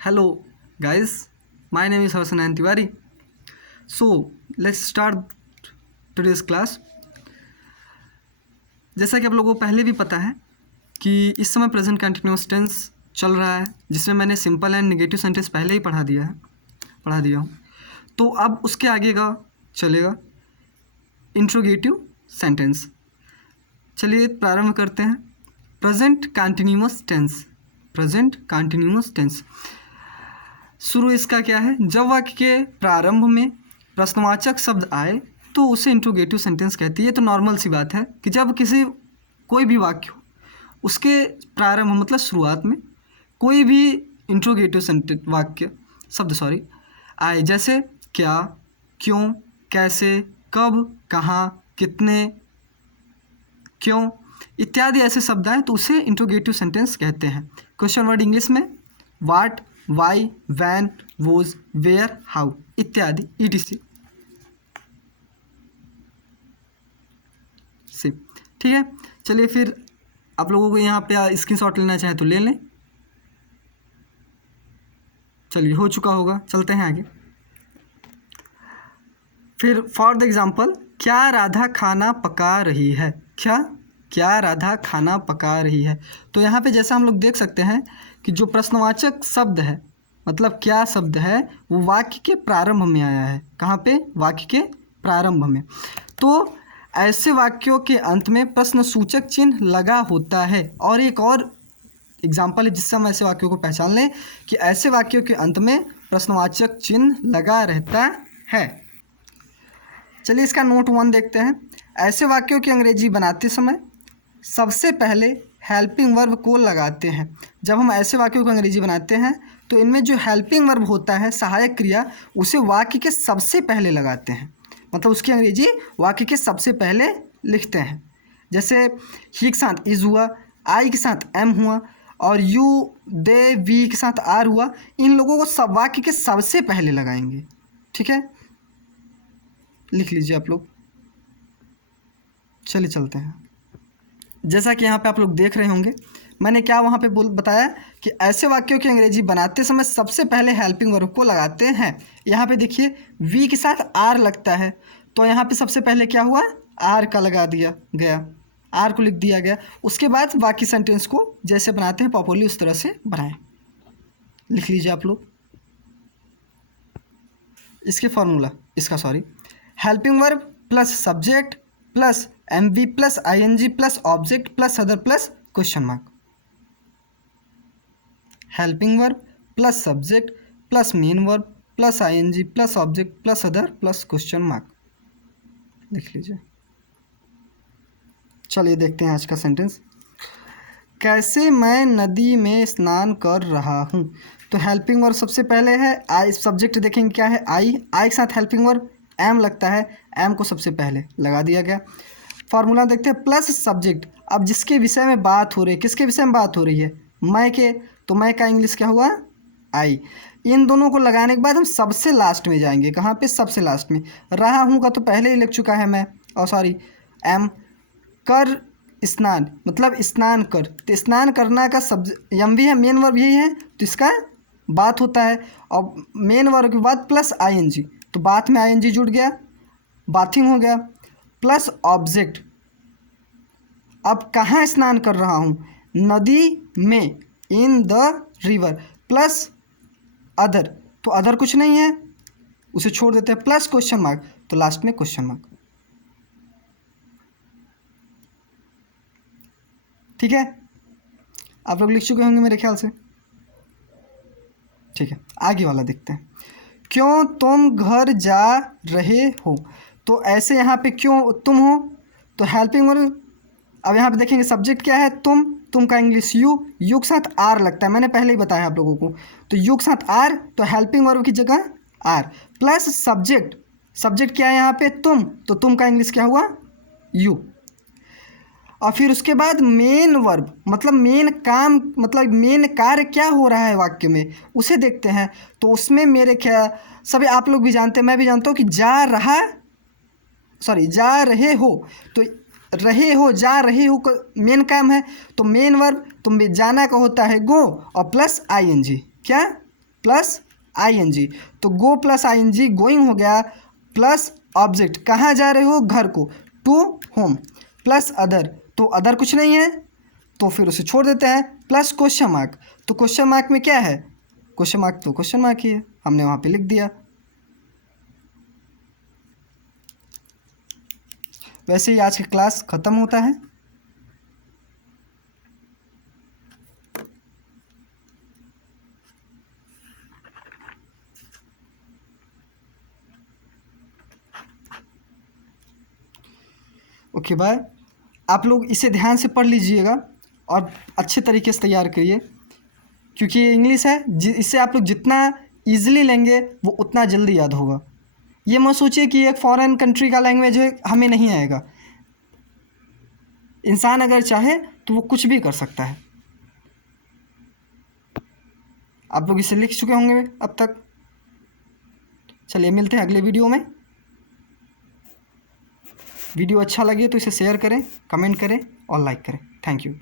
Hello, guys. My name is Hasan Tiwari. So, let's start today's class. जैसा कि आप लोगों को पहले भी पता है कि इस समय प्रेजेंट कंटिन्यूअस टेंस चल रहा है, जिसमें मैंने सिंपल एंड नेगेटिव सेंटेंस पहले ही पढ़ा दिया हूँ। तो अब उसके आगे का चलेगा इंट्रोगेटिव सेंटेंस। चलिए प्रारंभ करते हैं। प्रेजेंट कंटिन्यूअस टेंस शुरू इसका क्या है? जब वाक्य के प्रारंभ में प्रश्नवाचक शब्द आए तो उसे इंट्रोगेटिव सेंटेंस कहती है। तो नॉर्मल सी बात है कि जब कोई भी वाक्य हो, उसके प्रारंभ मतलब शुरुआत में कोई भी इंट्रोगेटिव शब्द आए, जैसे क्या, क्यों, कैसे, कब, कहाँ, कितने, क्यों इत्यादि ऐसे शब्द आए तो उसे इंट्रोगेटिव सेंटेंस कहते हैं। क्वेश्चन वर्ड इंग्लिश में what, why, when, whose, where, how इत्यादि etc से। ठीक है, चलिए फिर आप लोगों को यहाँ पे स्क्रीनशॉट लेना चाहे तो ले लें। चलिए हो चुका होगा, चलते हैं आगे। फिर फॉर द एग्जाम्पल, क्या राधा खाना पका रही है? क्या राधा खाना पका रही है? तो यहाँ पे जैसा हम लोग देख सकते हैं कि जो प्रश्नवाचक शब्द है, मतलब क्या शब्द है, वो वाक्य के प्रारंभ में आया है। कहाँ पे? वाक्य के प्रारंभ में। तो ऐसे वाक्यों के अंत में प्रश्नसूचक चिन्ह लगा होता है। और एक और एग्जाम्पल है जिससे हम ऐसे वाक्यों को पहचान लें कि ऐसे वाक्यों के अंत में प्रश्नवाचक चिन्ह लगा रहता है। चलिए इसका नोट 1 देखते हैं। ऐसे वाक्यों की अंग्रेजी बनाते समय सबसे पहले हेल्पिंग वर्ब को लगाते हैं। जब हम ऐसे वाक्यों को अंग्रेजी बनाते हैं तो इनमें जो हेल्पिंग वर्ब होता है, सहायक क्रिया, उसे वाक्य के सबसे पहले लगाते हैं। मतलब उसकी अंग्रेजी वाक्य के सबसे पहले लिखते हैं। जैसे ही के साथ इज हुआ, आई के साथ एम हुआ, और यू, दे, वी के साथ आर हुआ। इन लोगों को सब वाक्य के सबसे पहले लगाएंगे। ठीक है, लिख लीजिए आप लोग। चलिए चलते हैं। जैसा कि यहाँ पे आप लोग देख रहे होंगे, मैंने क्या वहाँ पे बताया कि ऐसे वाक्यों की अंग्रेजी बनाते समय सबसे पहले हेल्पिंग वर्ब को लगाते हैं। यहाँ पे देखिए वी के साथ आर लगता है, तो यहाँ पे सबसे पहले क्या हुआ? आर का लगा दिया गया, आर को लिख दिया गया। उसके बाद बाकी सेंटेंस को जैसे बनाते हैं प्रॉपर्ली उस तरह से बनाएं। लिख लीजिए आप लोग इसके formula, helping verb plus subject plus MV plus ING plus object plus other plus question mark. Helping verb plus subject plus main verb plus ING plus object plus other plus question mark. लिख लीजिए। चलिए देखते हैं आज का sentence. कैसे मैं नदी में स्नान कर रहा हूँ? तो हेल्पिंग वर्ब सबसे पहले है, आई। सब्जेक्ट देखेंगे क्या है? आई के साथ हेल्पिंग वर्ब एम लगता है, एम को सबसे पहले लगा दिया गया। फार्मूला देखते हैं, प्लस सब्जेक्ट। अब जिसके विषय में बात हो रही है, किसके विषय में बात हो रही है? मैं के, तो मैं का इंग्लिश क्या हुआ? आई। इन दोनों को लगाने के बाद हम सबसे लास्ट में जाएंगे। कहाँ पे? सबसे लास्ट में। रहा हूँ का तो पहले ही लिख चुका है मैं, एम। कर स्नान मतलब स्नान कर, तो स्नान करना का एम भी है, मेन वर्ब यही है, तो इसका बात होता है। और मेन वर्ब के बाद प्लस आईएनजी, तो बात में आईएनजी जुड़ गया, बाथिंग हो गया। प्लस ऑब्जेक्ट, अब कहाँ स्नान कर रहा हूँ? नदी में, in the river. Plus other, तो अदर कुछ नहीं है, उसे छोड़ देते हैं। प्लस क्वेश्चन मार्क, तो लास्ट में क्वेश्चन मार्क। ठीक है, आप लोग लिख चुके होंगे मेरे ख्याल से। ठीक है, आगे वाला देखते हैं। क्यों तुम घर जा रहे हो? तो ऐसे यहाँ पे क्यों तुम हो, तो हेल्पिंग वर्ब। अब यहाँ पे देखेंगे सब्जेक्ट क्या है? तुम का इंग्लिश यू के साथ आर लगता है, मैंने पहले ही बताया आप लोगों को। तो यू के साथ आर, तो हेल्पिंग वर्ब की जगह आर। प्लस सब्जेक्ट क्या है यहाँ पे? तो तुम का इंग्लिश क्या हुआ? यू। और फिर उसके बाद मेन वर्ब, मतलब मेन काम, मतलब मेन कार्य क्या हो रहा है वाक्य में, उसे देखते हैं। तो उसमें मेरे क्या, सभी आप लोग भी जानते हैं, मैं भी जानता हूँ कि जा रहे हो, तो जा रहे हो का मेन काम है। तो मेन वर्ब, तो जाना का होता है गो, और प्लस आईएनजी क्या? Plus ING। तो गो प्लस ING गोइंग हो गया, प्लस ऑब्जेक्ट कहाँ जा रहे हो, घर को, टू होम, प्लस अदर, तो अदर कुछ नहीं है तो फिर उसे छोड़ देते हैं, प्लस क्वेश्चन मार्क। तो क्वेश्चन मार्क में क्या है, क्वेश्चन मार्क तो क्वेश्चन मार्क ही है, हमने वहाँ पे लिख दिया। वैसे ही आज की क्लास ख़त्म होता है। Okay bye. आप लोग इसे ध्यान से पढ़ लीजिएगा और अच्छे तरीके से तैयार करिए, क्योंकि ये इंग्लिश है, इससे आप लोग जितना ईजिली लेंगे वो उतना जल्दी याद होगा। ये मत सोचिए कि एक फॉरेन कंट्री का लैंग्वेज है, हमें नहीं आएगा। इंसान अगर चाहे तो वो कुछ भी कर सकता है। आप लोग इसे लिख चुके होंगे अब तक। चलिए मिलते हैं अगले वीडियो में। वीडियो अच्छा लगे तो इसे शेयर करें, कमेंट करें और लाइक करें। Thank you.